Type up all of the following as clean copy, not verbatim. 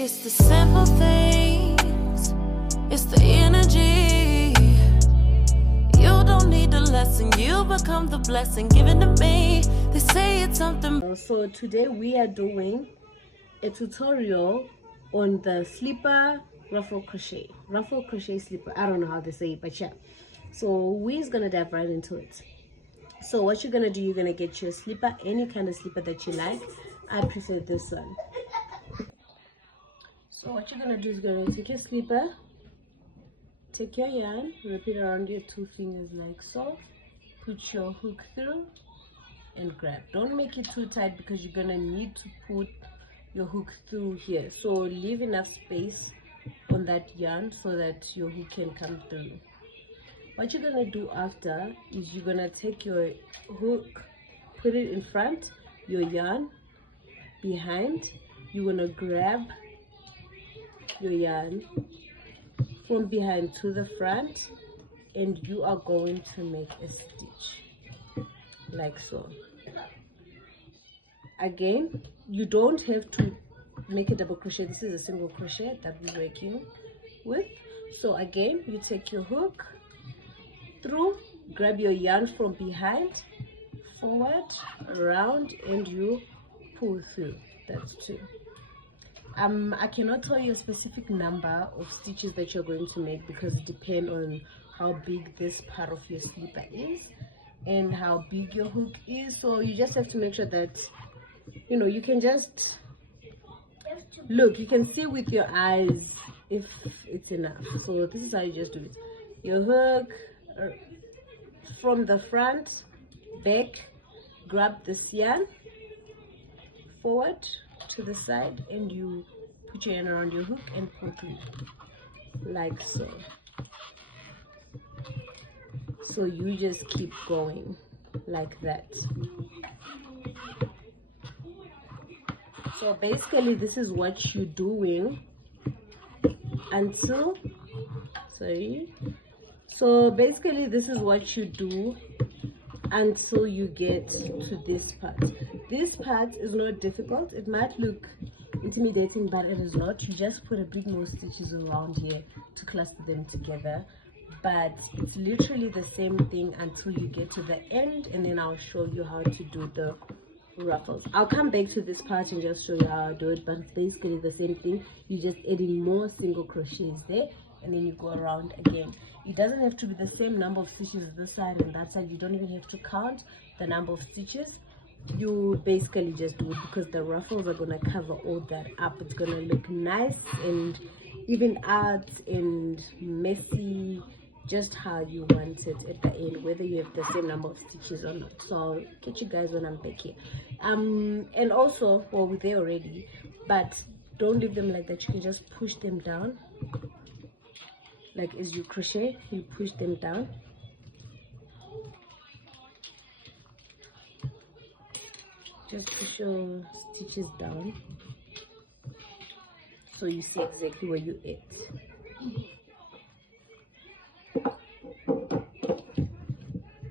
It's the simple things, it's the energy. You don't need the lesson, you become the blessing given to me. They say it's something. So today we are doing a tutorial on the slipper ruffle crochet slipper. I don't know how to say it, but yeah. So we're gonna dive right into it. So what you're gonna do, you're gonna get your slipper, any kind of slipper that you like. I prefer this one. So what you're gonna do is gonna take your slipper, take your yarn, wrap it around your two fingers like so, put your hook through and grab. Don't make it too tight because you're gonna need to put your hook through here, so leave enough space on that yarn so that your hook can come through. What you're gonna do after is you're gonna take your hook, put it in front, your yarn behind. You're gonna grab your yarn from behind to the front, and you are going to make a stitch like so. Again, you don't have to make a double crochet. This is a single crochet that we're working with. So again, you take your hook through, grab your yarn from behind, forward, around, and you pull through. That's two. I cannot tell you a specific number of stitches that you're going to make because it depends on how big this part of your slipper is and how big your hook is. So you just have to make sure that you can just look, you can see with your eyes if it's enough. So this is how you just do it. Your hook from the front, back, grab this yarn, forward to the side, and you put your yarn around your hook and pull through like so. So you just keep going like that. So basically this is what you're doing until so basically this is what you do until you get to this part. This part is not difficult. It might look intimidating, but it is not. You just put a bit more stitches around here to cluster them together, but it's literally the same thing until you get to the end, and then I'll show you how to do the ruffles. I'll come back to this part and just show you how I do it, but it's basically the same thing. You're just adding more single crochets there, and then you go around again. It doesn't have to be the same number of stitches on this side and that side. You don't even have to count the number of stitches. You basically just do it because the ruffles are going to cover all that up. It's going to look nice and even out and messy, just how you want it at the end, whether you have the same number of stitches or not. So I'll catch you guys when I'm back here. And also, well, we're there already, but don't leave them like that. You can just push them down. Like as you crochet, you push them down. Just push your stitches down so you see exactly where you at.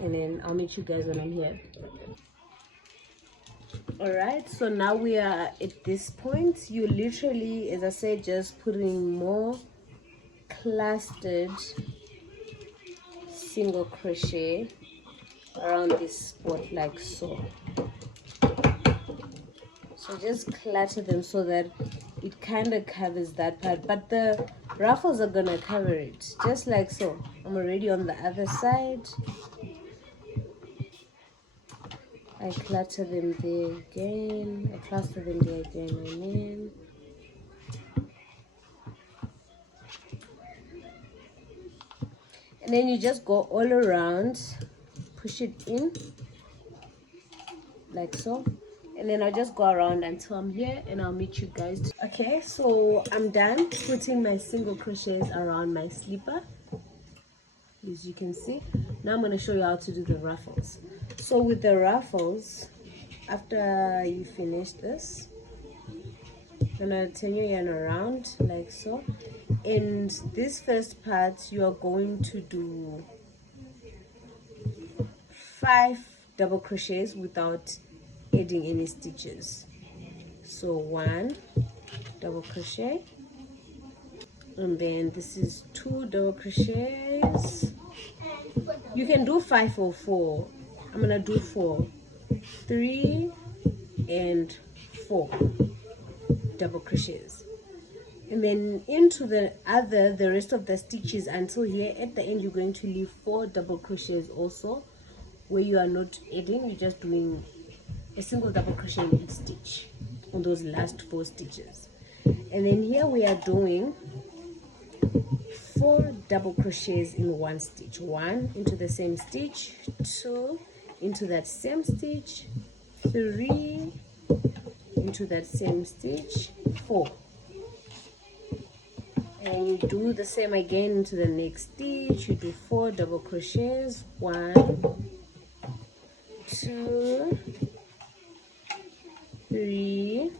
And then I'll meet you guys when I'm here. Alright, so now we are at this point. You literally, as I said, just putting more clustered single crochet around this spot like so. So just clutter them so that it kind of covers that part, but the ruffles are gonna cover it just like so. I'm already on the other side. I clutter them there again, I cluster them there again, and then you just go all around, push it in like so, and then I'll just go around until I'm here, and I'll meet you guys. Okay, so I'm done putting my single crochets around my slipper, as you can see. Now I'm going to show you how to do the ruffles. So with the ruffles, after you finish this, you're going to turn your yarn around like so, and this first part you are going to do 5 double crochets without adding any stitches. So 1, double crochet, and then this is 2 double crochets. You can do 5 or 4. I'm gonna do 4, 3 and 4 double crochets, and then into the rest of the stitches until here at the end you're going to leave 4 double crochets also, where you are not adding, you're just doing a single double crochet in each stitch on those last 4 stitches. And then here we are doing 4 double crochets in one stitch, 1 into the same stitch, 2 into that same stitch, 3 into that same stitch, 4, and you do the same again into the next stitch. You do 4 double crochets, 1, 2, 3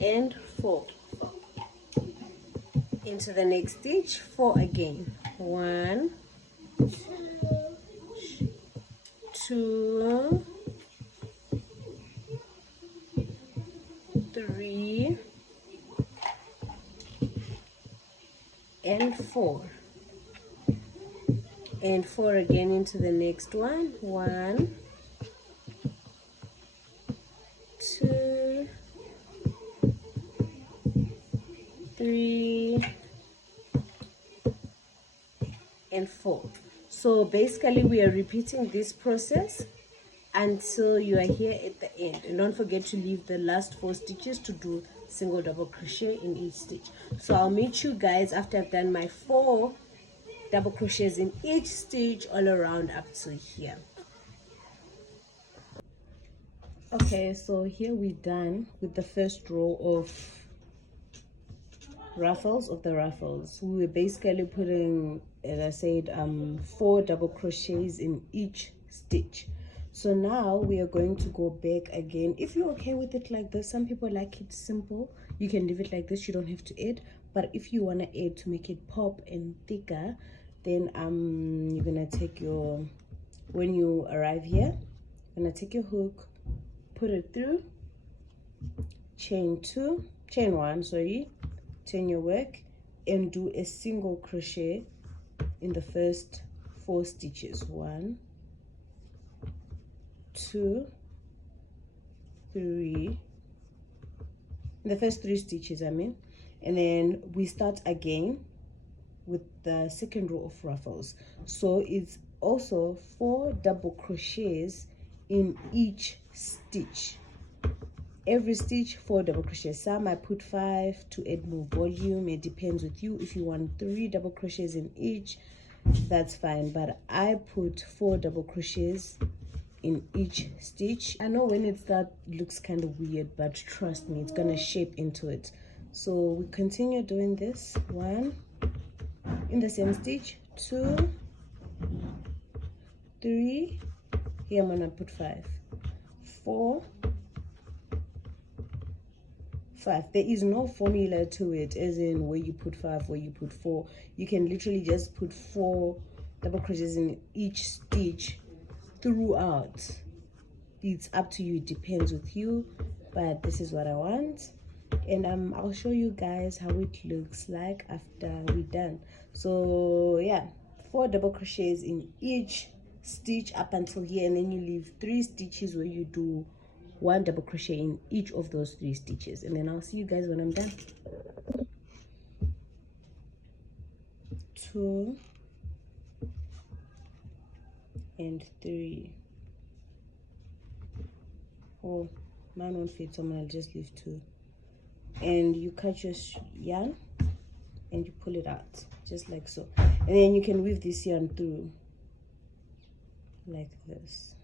and 4. Into the next stitch, 4 again, 1, 2, 3 and 4, and 4 again into the next one, 1, 2, 3 and 4. So basically we are repeating this process until you are here at the end, and don't forget to leave the last 4 stitches to do single double crochet in each stitch. So I'll meet you guys after I've done my 4 double crochets in each stitch all around up to here. Okay, so here we're done with the first row of ruffles. We were basically putting, as I said, 4 double crochets in each stitch. So now we are going to go back again. If you're okay with it like this, some people like it simple, you can leave it like this, you don't have to add. But if you want to add to make it pop and thicker, then you're gonna take your, when you arrive here, you're gonna take your hook, put it through, chain 1, sorry, turn your work and do a single crochet in the first 4 stitches, 1, 2, 3, in the first 3 stitches I mean, and then we start again with the second row of ruffles. So it's also 4 double crochets in each stitch. Every stitch 4 double crochets. Some I put 5 to add more volume, it depends with you. If you want 3 double crochets in each, that's fine, but I put 4 double crochets in each stitch. I know when it starts it looks kind of weird, but trust me, it's gonna shape into it. So we continue doing this, 1 in the same stitch, 2, 3, here I'm gonna put 5, 4, 5. There is no formula to it, as in where you put 5, where you put 4. You can literally just put 4 double crochets in each stitch throughout. It's up to you, it depends with you, but this is what I want. And I'll show you guys how it looks like after we're done. So yeah, 4 double crochets in each stitch up until here, and then you leave 3 stitches where you do 1 double crochet in each of those 3 stitches, and then I'll see you guys when I'm done. 2 and 3. Oh, mine won't fit, so I'm gonna just leave 2. And you cut your yarn and you pull it out just like so, and then you can weave this yarn through like this.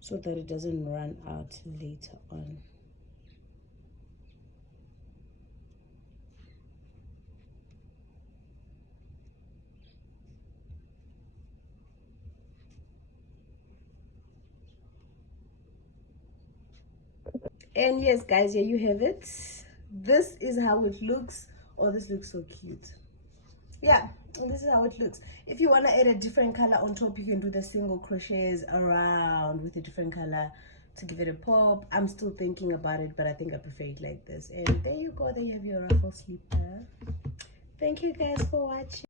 So that it doesn't run out later on. And yes guys, here you have it. This is how it looks. Oh, this looks so cute. yeah, and this is how it looks. If you want to add a different color on top, you can do the single crochets around with a different color to give it a pop. I'm still thinking about it, but I think I prefer it like this. And there you go, there you have your ruffle slipper. Thank you guys for watching.